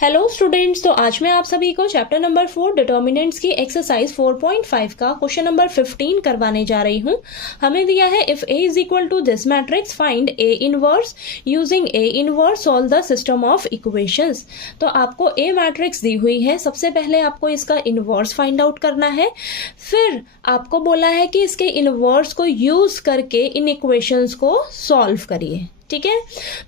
Hello students, तो आज मैं आप सभी को चैप्टर नंबर 4 डिटर्मिनेंट्स की एक्सरसाइज 4.5 का क्वेश्चन नंबर 15 करवाने जा रही हूं। हमें दिया है if A is equal to this matrix find A inverse using A inverse solve the system of equations. तो आपको A मैट्रिक्स दी हुई है, सबसे पहले आपको इसका इनवर्स फाइंड आउट करना है, फिर आपको बोला है कि इसके इनवर्स को यूज करके इन इक्वेशंस को सॉल्व करिए। ठीक है,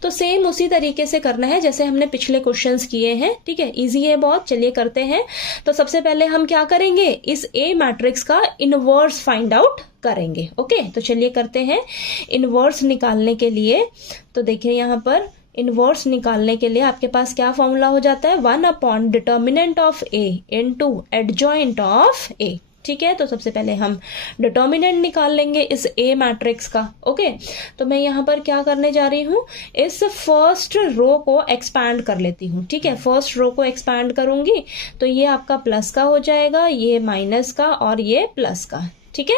तो सेम उसी तरीके से करना है जैसे हमने पिछले क्वेश्चंस किए हैं। ठीक है, इजी है बहुत, चलिए करते हैं। तो सबसे पहले हम क्या करेंगे, इस ए मैट्रिक्स का इनवर्स फाइंड आउट करेंगे। ओके, तो चलिए करते हैं। इनवर्स निकालने के लिए तो देखिए यहाँ पर इनवर्स निकालने के लिए आपके पास क्या फॉर्मूला हो जाता है, 1 upon determinant of A into adjoint of A. ठीक है, तो सबसे पहले हम डिटर्मिनेंट निकाल लेंगे इस ए मैट्रिक्स का। ओके, तो मैं यहाँ पर क्या करने जा रही हूँ, इस फर्स्ट रो को एक्सपैंड कर लेती हूँ। ठीक है, फर्स्ट रो को एक्सपैंड करूंगी तो ये आपका प्लस का हो जाएगा, ये माइनस का और ये प्लस का। ठीक है,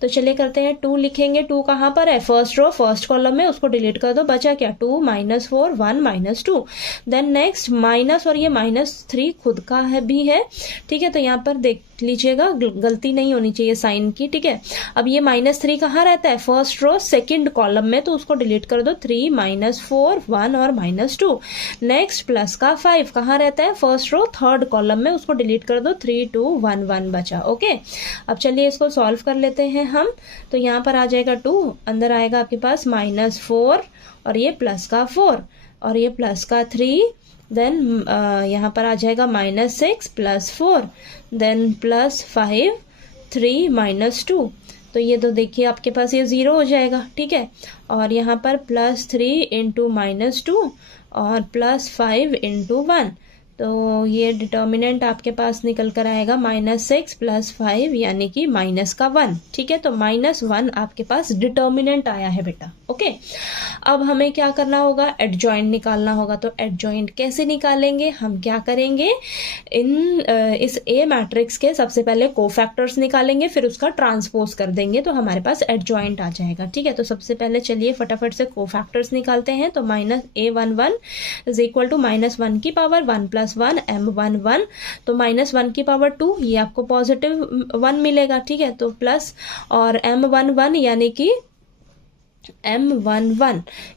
तो चलिए करते हैं। 2 लिखेंगे, 2 कहाँ पर है, फर्स्ट रो फर्स्ट कॉलम में, उसको डिलीट कर दो, बचा क्या 2 minus 4 1 minus 2। Then next minus, और ये -3 खुद का है भी है। ठीक है, तो यहाँ पर देख लीजिएगा, गलती नहीं होनी चाहिए साइन की। ठीक है, अब ये -3 कहाँ रहता है, फर्स्ट रो सेकंड कॉलम में, तो उसको डिलीट कर दो, 3 माइनस 4 1 और -2। नेक्स्ट प्लस का 5 कहाँ रहता है, फर्स्ट रो थर्ड कॉलम में, उसको डिलीट कर दो, 3 2 1 1 बचा। ओके, अब चलिए इसको सॉल्व कर लेते हैं हम। तो यहाँ पर आ जाएगा 2, अंदर आएगा आपके पास -4 और ये प्लस का 4 और ये प्लस का 3। देन यहाँ पर आ जाएगा -6 प्लस 4 देन प्लस 5 3 -2। तो ये तो देखिए आपके पास ये 0 हो जाएगा। ठीक है, और यहाँ पर +3 इंटू -2 और +5 इंटू 1, तो ये डिटर्मिनेंट आपके पास निकल कर आएगा -6 प्लस 5 यानी कि -1। ठीक है, तो -1 आपके पास डिटर्मिनेंट आया है बेटा। ओके, अब हमें क्या करना होगा, एडजॉइंट निकालना होगा। तो एडजॉइंट कैसे निकालेंगे, हम क्या करेंगे, इस ए मैट्रिक्स के सबसे पहले कोफैक्टर्स निकालेंगे, फिर उसका ट्रांसपोज कर देंगे तो हमारे पास एडजॉइंट आ जाएगा। ठीक है, तो सबसे पहले चलिए फटाफट से कोफैक्टर्स निकालते हैं। तो -a11 इज इक्वल टू -1 की पावर 1 + 1 m11, तो -1 की पावर 2, ये आपको पॉजिटिव 1 मिलेगा। ठीक है, तो प्लस और m11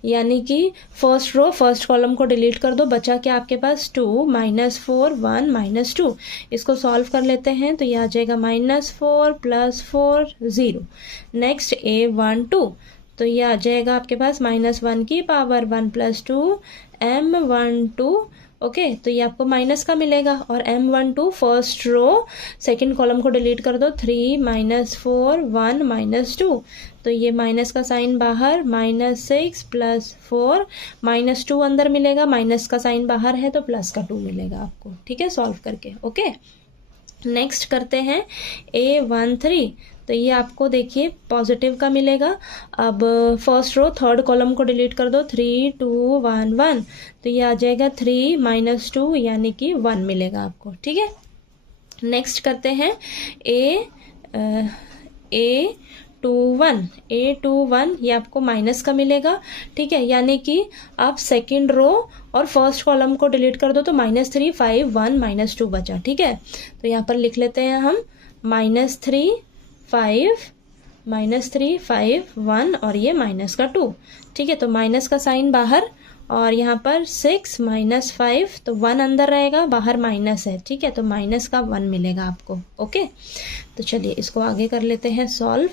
यानी कि फर्स्ट रो फर्स्ट कॉलम को डिलीट कर दो, बचा क्या आपके पास 2 -4 1 -2। इसको सॉल्व कर लेते हैं तो ये आ जाएगा -4 + 4 0। नेक्स्ट a12, तो ये आ जाएगा आपके पास -1 की पावर 1 + 2 m12। ओके, तो ये आपको माइनस का मिलेगा, और m12 first row second column को डिलीट कर दो, 3 -4 1 -2। तो ये माइनस का साइन बाहर, -6 + 4 -2 अंदर मिलेगा, माइनस का साइन बाहर है तो प्लस का 2 मिलेगा आपको। ठीक है, सॉल्व करके। ओके, नेक्स्ट करते हैं a13, तो ये आपको देखिए पॉजिटिव का मिलेगा। अब फर्स्ट रो थर्ड कॉलम को डिलीट कर दो, 3 2 1 1, तो ये आ जाएगा 3 -2 यानी कि 1 मिलेगा आपको। ठीक है, नेक्स्ट करते हैं a21, ये आपको माइनस का मिलेगा। ठीक है, यानी कि आप सेकंड रो और फर्स्ट कॉलम को डिलीट कर दो तो -3 5 1 -2 बचा। ठीक है, तो यहाँ पर लिख लेते हैं हम -3 5 1 और ये माइनस का 2। ठीक है, तो माइनस का साइन बाहर, और यहाँ पर 6 -5, तो 1 अंदर रहेगा, बाहर माइनस है। ठीक है, तो माइनस का 1 मिलेगा आपको। ओके, तो चलिए इसको आगे कर लेते हैं सॉल्व।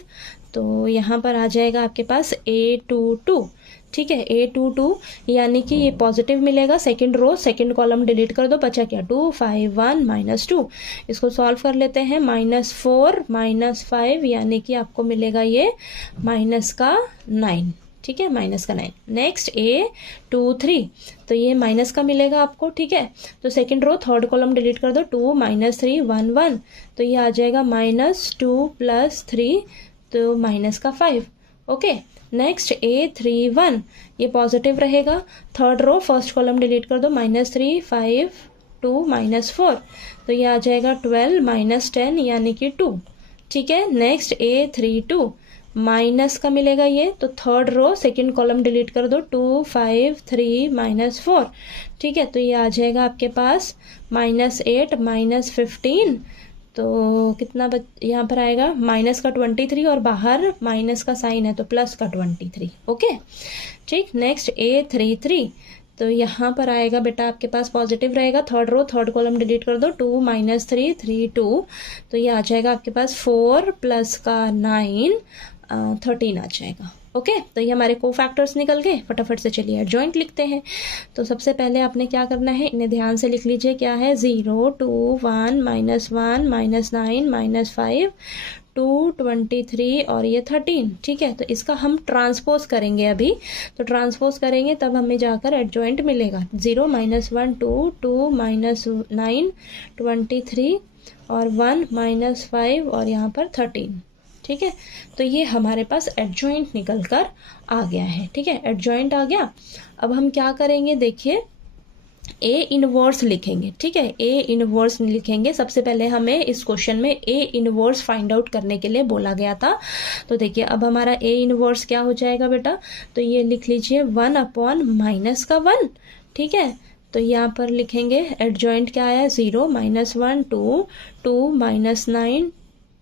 तो यहाँ पर आ जाएगा आपके पास a22। ठीक है, a22 यानी कि ये पॉजिटिव मिलेगा, second row second column delete कर दो, बचा क्या 2 5 1 -2। इसको सॉल्व कर लेते हैं, -4 -5 यानी कि आपको मिलेगा ये -9। ठीक है, -9। नेक्स्ट a23, तो ये माइनस का मिलेगा आपको। ठीक है, तो second row third column delete कर दो, 2 -3 1 1, तो ये आ जाएगा -2 + 3, तो -5। ओके, नेक्स्ट a31, ये पॉजिटिव रहेगा, third row first column delete कर दो, -3 5 2 -4, तो ये आ जाएगा 12 -10 यानी कि 2। ठीक है, नेक्स्ट a32, माइनस का मिलेगा ये, तो third row second column delete कर दो, 2 5 3 -4, ठीक है। तो ये आ जाएगा आपके पास -8 -15, तो कितना यहाँ पर आएगा माइनस का 23 और बाहर माइनस का साइन है तो प्लस का 23, ओके ठीक। नेक्स्ट A33, तो यहाँ पर आएगा बेटा आपके पास पॉजिटिव रहेगा, third row third column delete कर दो, 2 -3 3 2, तो ये आ जाएगा आपके पास 4 प्लस का 9 13 आ जाएगा, ओके। तो ये हमारे को फैक्टर्स निकल गए। फटाफट से चलिए एडजॉइंट लिखते हैं। तो सबसे पहले आपने क्या करना है, इन्हें ध्यान से लिख लीजिए। क्या है, 0 2 1 -1 -9 -5 2 23 और ये 13, ठीक है। तो इसका हम ट्रांसपोज करेंगे अभी, तो ट्रांसपोज करेंगे तब हमें जाकर एडजॉइंट मिलेगा। 0 -1 2 2 -9 23 और 1 -5 और यहाँ पर 13, ठीक है। तो ये हमारे पास एडजॉइंट निकल कर आ गया है, ठीक है। एडजॉइंट आ गया। अब हम क्या करेंगे, देखिए ए इनवर्स लिखेंगे, ठीक है। ए इनवर्स लिखेंगे। सबसे पहले हमें इस क्वेश्चन में ए इनवर्स फाइंड आउट करने के लिए बोला गया था। तो देखिए अब हमारा ए इनवर्स क्या हो जाएगा बेटा, तो ये लिख लीजिए 1/-1, ठीक है। तो यहाँ पर लिखेंगे एडजॉइंट क्या आया, 0 -1 2 2 -9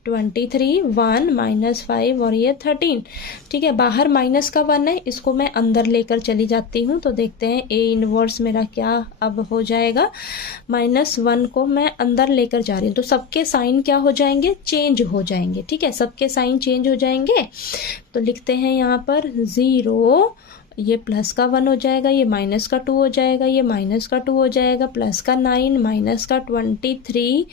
23 1 -5 और ये 13, ठीक है। बाहर माइनस का 1 है, इसको मैं अंदर लेकर चली जाती हूँ। तो देखते हैं ए इनवर्स मेरा क्या अब हो जाएगा। -1 को मैं अंदर लेकर जा रही हूँ, तो सबके साइन क्या हो जाएंगे, चेंज हो जाएंगे, ठीक है। सबके साइन चेंज हो जाएंगे। तो लिखते हैं यहाँ पर 0, ये प्लस का 1 हो जाएगा, ये माइनस का 2 हो जाएगा, ये माइनस का 2 हो जाएगा, प्लस का 9 माइनस का 23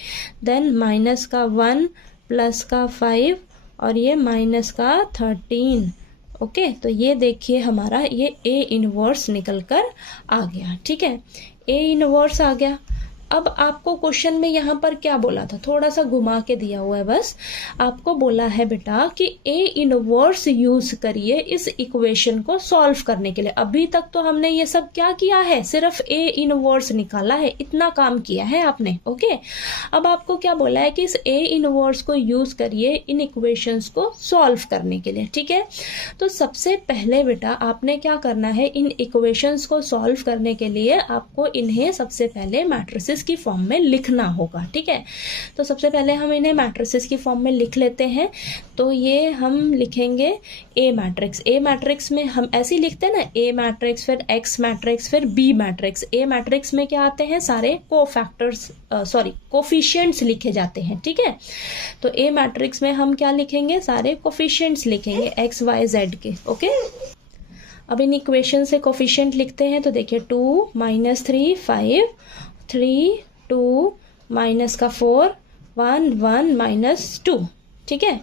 देन माइनस का 1 प्लस का 5 और ये माइनस का 13, ओके। तो ये देखिए हमारा ये ए इनवर्स निकल कर आ गया, ठीक है। ए इनवर्स आ गया। अब आपको क्वेश्चन में यहाँ पर क्या बोला था, थोड़ा सा घुमा के दिया हुआ है बस। आपको बोला है बेटा कि ए इनवर्स यूज करिए इस इक्वेशन को सॉल्व करने के लिए। अभी तक तो हमने ये सब क्या किया है, सिर्फ ए इनवर्स निकाला है, इतना काम किया है आपने, ओके। अब आपको क्या बोला है कि इस ए इनवर्स को यूज करिए इन इक्वेशंस को सॉल्व करने के लिए, ठीक है। तो सबसे पहले बेटा आपने क्या करना है, इन इक्वेशंस को सॉल्व करने के लिए आपको इन्हें सबसे पहले मैट्रिसेस की फॉर्म में लिखना होगा, ठीक है। तो सबसे पहले हम इन्हें मैट्रिसेस की फॉर्म में लिख लेते हैं। तो ये हम लिखेंगे ए मैट्रिक्स। ए मैट्रिक्स में हम ऐसे ही लिखते हैं ना, ए मैट्रिक्स फिर एक्स मैट्रिक्स फिर बी मैट्रिक्स। ए मैट्रिक्स में क्या आते हैं, सारे कोफिशिएंट्स लिखे जाते हैं, ठीक है। तो ए मैट्रिक्स में हम क्या लिखेंगे, सारे कोफिशिएंट्स लिखेंगे एक्स वाई जेड के, ओके। अब इन इक्वेशन से कोफिशिएंट लिखते हैं। तो देखिए 2 -3 5 3 2 माइनस का 4 1 1 -2, ठीक है।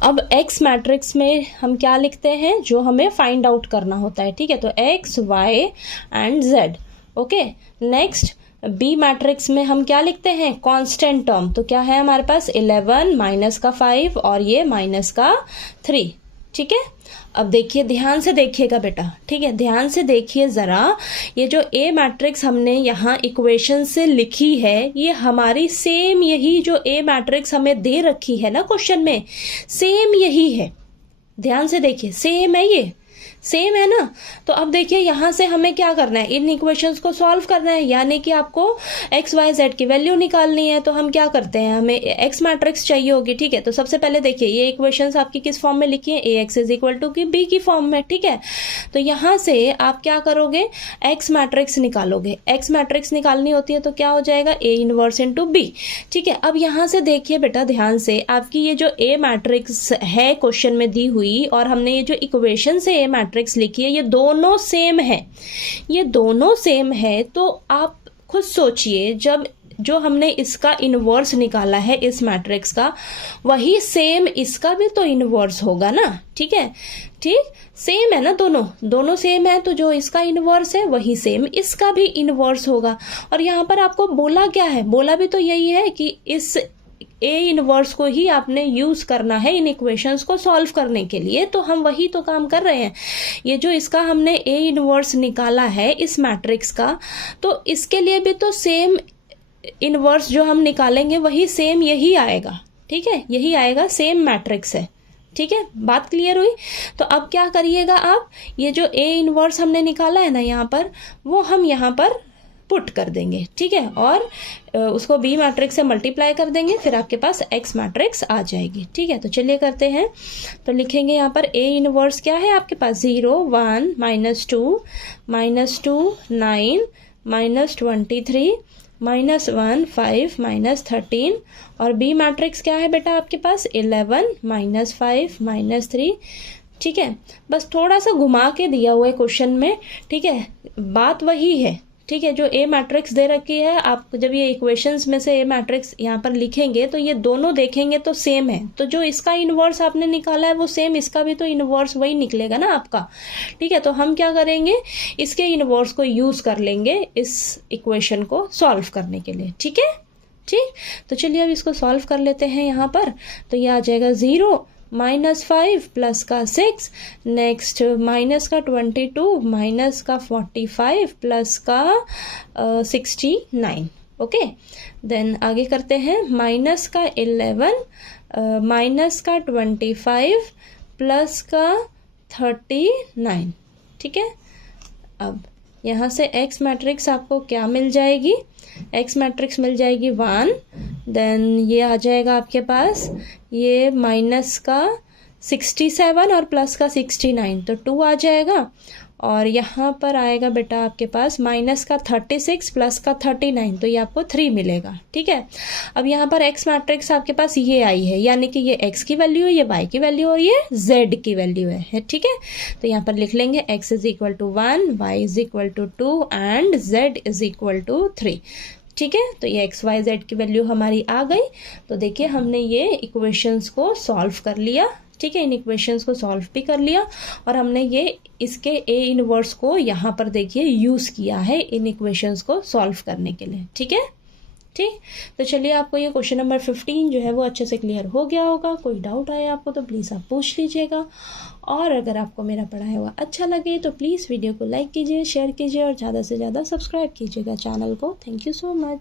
अब x मैट्रिक्स में हम क्या लिखते हैं, जो हमें फाइंड आउट करना होता है, ठीक है। तो x y and z, okay. Next B matrix में हम क्या लिखते हैं, कांस्टेंट टर्म। तो क्या है हमारे पास 11 माइनस का 5 और ये माइनस का 3, ठीक है। अब देखिए ध्यान से देखिएगा बेटा, ठीक है, ध्यान से देखिए जरा। ये जो ए मैट्रिक्स हमने यहाँ इक्वेशन से लिखी है, ये हमारी सेम यही जो ए मैट्रिक्स हमें दे रखी है ना क्वेश्चन में, सेम यही है। ध्यान से देखिए, सेम है, ये सेम है ना। तो अब देखिए यहाँ से हमें क्या करना है, इन इक्वेशंस को सॉल्व करना है, यानी कि आपको एक्स वाई जेड की वैल्यू निकालनी है। तो हम क्या करते हैं, हमें एक्स मैट्रिक्स चाहिए होगी, ठीक है। तो सबसे पहले देखिए ये इक्वेशंस आपकी किस फॉर्म में लिखी है, ए एक्स इज इक्वल टू की बी की फॉर्म में, ठीक है। तो यहाँ से आप क्या करोगे, एक्स मैट्रिक्स निकालोगे। एक्स मैट्रिक्स निकालनी होती है तो क्या हो जाएगा, ए इनवर्स इंटू बी, ठीक है। अब यहाँ से देखिए बेटा ध्यान से, आपकी ये जो ए मैट्रिक्स है क्वेश्चन में दी हुई और हमने ये जो इक्वेशन से ए मैट्रिक्स लिखी है, ये दोनों सेम है, ये दोनों सेम है। तो आप खुद सोचिए, जब जो हमने इसका इनवर्स निकाला है इस मैट्रिक्स का, वही सेम इसका भी तो इनवर्स होगा ना, ठीक है। ठीक, सेम है ना, दोनों सेम है, तो जो इसका इनवर्स है वही सेम इसका भी इनवर्स होगा। और यहाँ पर आपको बोला क्या है, बोला भी तो यही है कि इस ए इनवर्स को ही आपने यूज करना है इन इक्वेशंस को सॉल्व करने के लिए। तो हम वही तो काम कर रहे हैं। ये जो इसका हमने ए इनवर्स निकाला है इस मैट्रिक्स का, तो इसके लिए भी तो सेम इनवर्स जो हम निकालेंगे वही सेम यही आएगा, ठीक है, यही आएगा, सेम मैट्रिक्स है, ठीक है, बात क्लियर हुई। तो अब क्या करिएगा आप, ये जो A इनवर्स हमने निकाला है ना यहाँ पर, वो हम यहाँ पर पुट कर देंगे, ठीक है, और उसको B मैट्रिक्स से मल्टीप्लाई कर देंगे, फिर आपके पास X मैट्रिक्स आ जाएगी, ठीक है। तो चलिए करते हैं। तो लिखेंगे यहाँ पर A इनवर्स क्या है आपके पास, 0 1 -2 -2 9 -23 -1 5 -13, और B मैट्रिक्स क्या है बेटा आपके पास, 11 -5 -3, ठीक है। बस थोड़ा सा घुमा के दिया हुआ है क्वेश्चन में, ठीक है, बात वही है, ठीक है। जो A मैट्रिक्स दे रखी है, आप जब ये इक्वेशंस में से A मैट्रिक्स यहाँ पर लिखेंगे तो ये दोनों देखेंगे तो सेम है, तो जो इसका इन्वर्स आपने निकाला है वो सेम इसका भी तो इन्वर्स वही निकलेगा ना आपका, ठीक है। तो हम क्या करेंगे, इसके इन्वर्स को यूज कर लेंगे इस इक्वेशन को सॉल्व करने के लिए, ठीक है, ठीक। तो चलिए अब इसको सॉल्व कर लेते हैं यहाँ पर। तो ये आ जाएगा 0 -5 प्लस का 6, नेक्स्ट माइनस का 22 माइनस का 45 प्लस का 69, ओके। देन आगे करते हैं, माइनस का 11 माइनस का 25 प्लस का 39, ठीक है। अब यहाँ से X मैट्रिक्स आपको क्या मिल जाएगी, X मैट्रिक्स मिल जाएगी 1, देन ये आ जाएगा आपके पास ये माइनस का 67 और प्लस का 69, तो 2 आ जाएगा, और यहाँ पर आएगा बेटा आपके पास माइनस का 36 प्लस का 39, तो ये आपको 3 मिलेगा, ठीक है। अब यहाँ पर X मैट्रिक्स आपके पास ये आई है, यानी कि ये X की वैल्यू है, ये Y की वैल्यू और ये Z की वैल्यू है, ठीक है। तो यहाँ पर लिख लेंगे X is equal to 1, Y is equal to 2 and Z is equal to 3, ठीक है। तो ये एक्स वाई जेड की वैल्यू हमारी आ गई। तो देखिए हमने ये इक्वेशंस को सॉल्व कर लिया, ठीक है, इन इक्वेशंस को सॉल्व भी कर लिया, और हमने ये इसके ए इनवर्स को यहाँ पर देखिए यूज़ किया है इन इक्वेशंस को सॉल्व करने के लिए, ठीक है, ठीक। तो चलिए आपको ये क्वेश्चन नंबर 15 जो है वो अच्छे से क्लियर हो गया होगा। कोई डाउट आए आपको तो प्लीज़ आप पूछ लीजिएगा, और अगर आपको मेरा पढ़ाया हुआ अच्छा लगे तो प्लीज़ वीडियो को लाइक कीजिए, शेयर कीजिए और ज़्यादा से ज़्यादा सब्सक्राइब कीजिएगा चैनल को। Thank you so much.